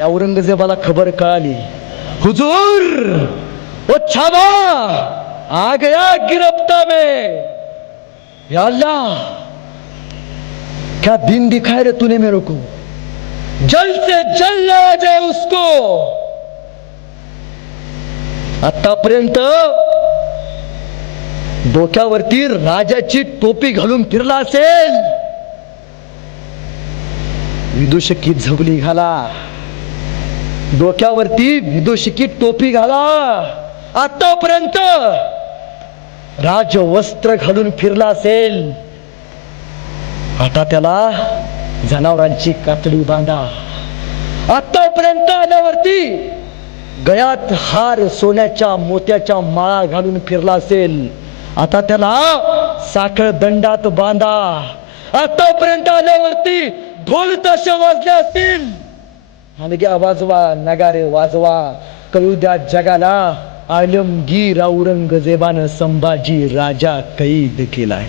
औरंगजेबाला खबर कळाली, हुजूर वो छावा आ गया गिरफ्तार में। या अल्लाह क्या दिन दिखाए रे तूने मेरे को, जल्द से जल्द आ जाए उसको। आतापर्यंत डोक्यावरती राजाची टोपी घालून फिरला असेल, विदूषकी झबली घाला, डोक्यावरती विदूषकी टोपी घाला। आतापर्यंत राजवस्त्र घालून फिरला असेल, आता त्याला जनावरांची कातडी बांधा। आतापर्यंत आल्यावरती गळ्यात हार सोन्याच्या मोत्याच्या माळा घालून फिरला असेल, आता त्याला साखळ दंडात बांधा। आतापर्यंत आल्यावरती ढोल ताशे वाजले असतील, हणग्या वाजवा, नगारे वाजवा, कळू द्या जगाला आलमगीर औरंगजेबानं संभाजी राजा कैद केलाय।